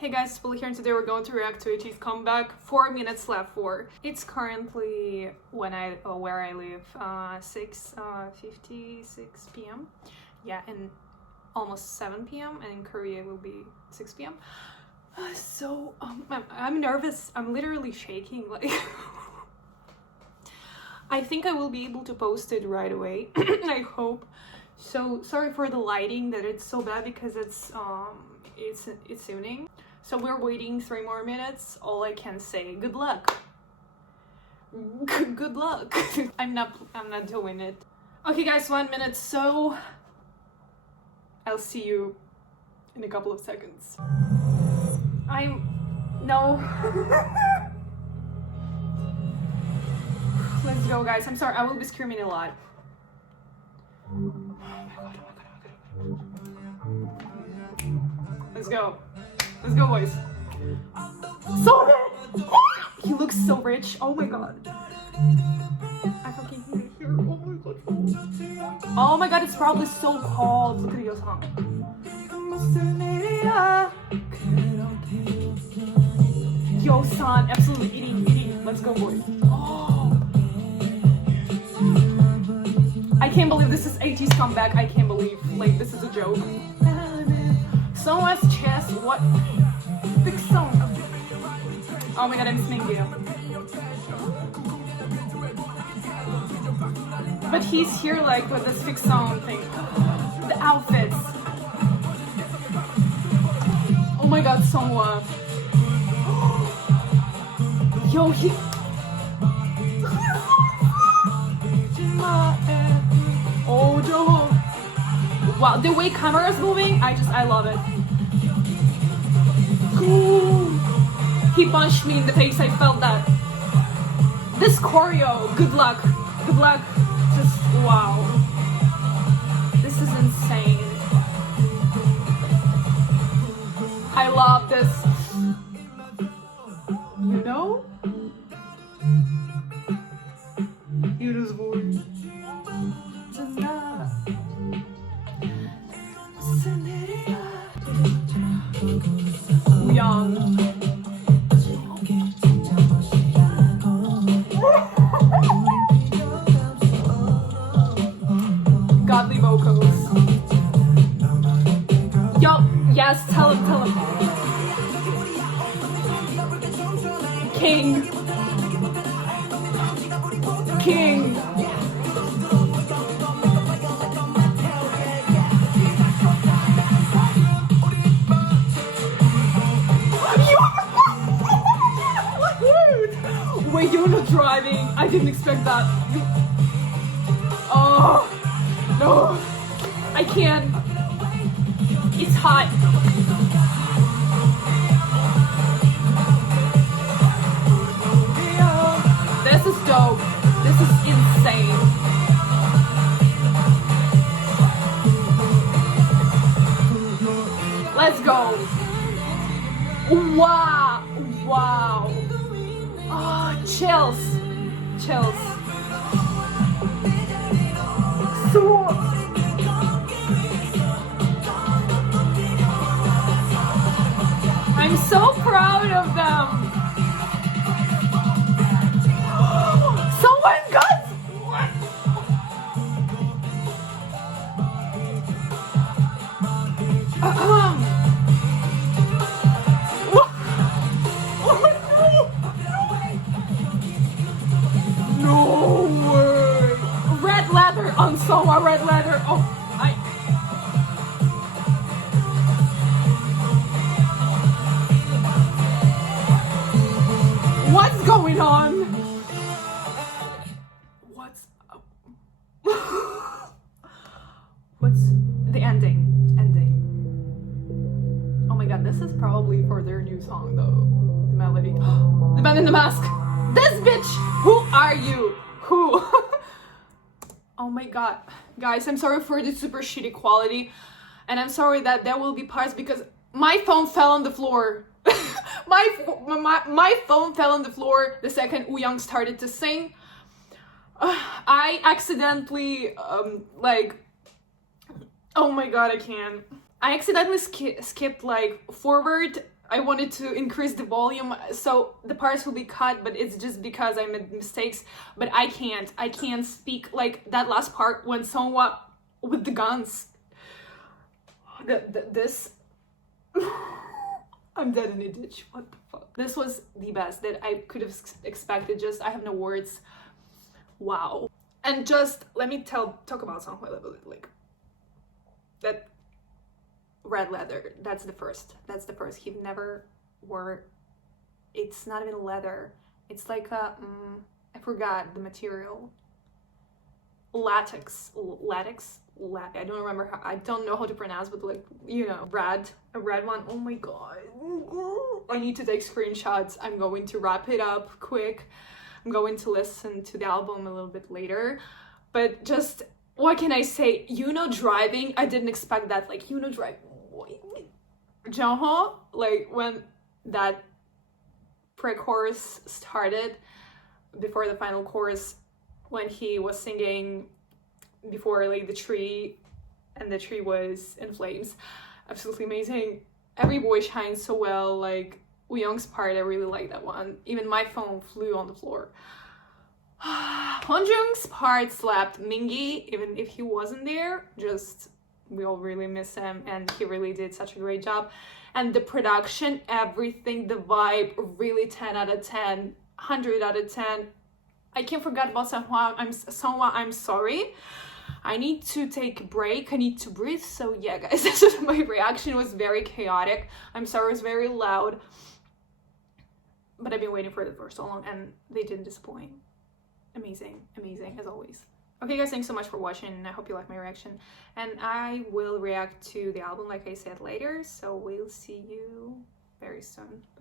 Hey guys, Will here, and today we're going to react to Ateez comeback. 4 minutes left for. It's currently where I live, 6:56 p.m. Yeah, and almost 7 p.m. and in Korea it will be 6 p.m. So I'm nervous. I'm literally shaking. Like I think I will be able to post it right away. I hope. So sorry for the lighting that it's so bad because it's evening. So we're waiting 3 more minutes. All I can say, good luck. Good luck. I'm not doing it. Okay guys, 1 minute, so I'll see you in a couple of seconds. No. Let's go guys. I'm sorry, I will be screaming a lot. Oh my god. Let's go. Let's go, boys. So rich! He looks so rich. Oh my god. I fucking hate it here. Oh my god. Oh my god, it's probably so cold. Look at your song. Yo, son, absolutely eating. Let's go, boys. Oh. I can't believe this is Ateez comeback. I can't believe, like, this is a joke. So much chest, what? Big song. Oh my god, I'm singing. But he's here like with this fixed sound thing. The outfits. Oh my god, someone. Yo, he. Oh, Joe. Wow, the way camera is moving, I love it. Ooh. He punched me in the face, I felt that. This choreo, good luck. Good luck. Just, wow. This is insane. I love this. You know? Hear his voice. Young. Godly vocals. Yo, yes, tell him. King. Wait, you're not driving. I didn't expect that. Oh, no. I can't. It's hot. This is dope. This is insane. Let's go. Wow. Oh, chills. So I'm so proud of them. Someone got what? No way! Red leather on someone, red leather. Oh, what's going on? What's up? What's the ending? Oh my god, this is probably for their new song though. The melody. The man in the mask. This bitch! Who are you? Who? Oh my god. Guys, I'm sorry for the super shitty quality. And I'm sorry that there will be parts because my phone fell on the floor. my phone fell on the floor the second Wooyoung started to sing. I accidentally, oh my god, I accidentally skipped like forward I wanted to increase the volume, so the parts will be cut, but it's just because I made mistakes. But I can't speak like that last part when someone with the guns. This. I'm dead in a ditch. What the fuck? This was the best that I could have expected. Just, I have no words. Wow. And just let me talk about something like that. Red leather, that's the first. He never wore, it's not even leather, it's like a I forgot the material, latex, I don't remember how, I don't know how to pronounce, but like, you know, a red one. Oh my god, I need to take screenshots. I'm going to wrap it up quick. I'm going to listen to the album a little bit later, but just, what can I say? You know, driving, I didn't expect that. Like, you know, driving, Jongho, like when that pre-chorus started, before the final chorus, when he was singing before like the tree, and the tree was in flames, absolutely amazing. Every voice shines so well. Like Wooyoung's part, I really like that one. Even my phone flew on the floor. Hongjoong's part slapped. Mingi, even if he wasn't there, just, we all really miss him, and he really did such a great job. And the production, everything, the vibe, really 10 out of 10, 100 out of 10. I can't forget about Songhwa. I'm sorry. I need to take a break. I need to breathe. So yeah, guys, this is my reaction. It was very chaotic. I'm sorry, it was very loud. But I've been waiting for it for so long, and they didn't disappoint. Amazing, amazing, as always. Okay guys, thanks so much for watching. I hope you like my reaction, and I will react to the album like I said later, so we'll see you very soon. Bye.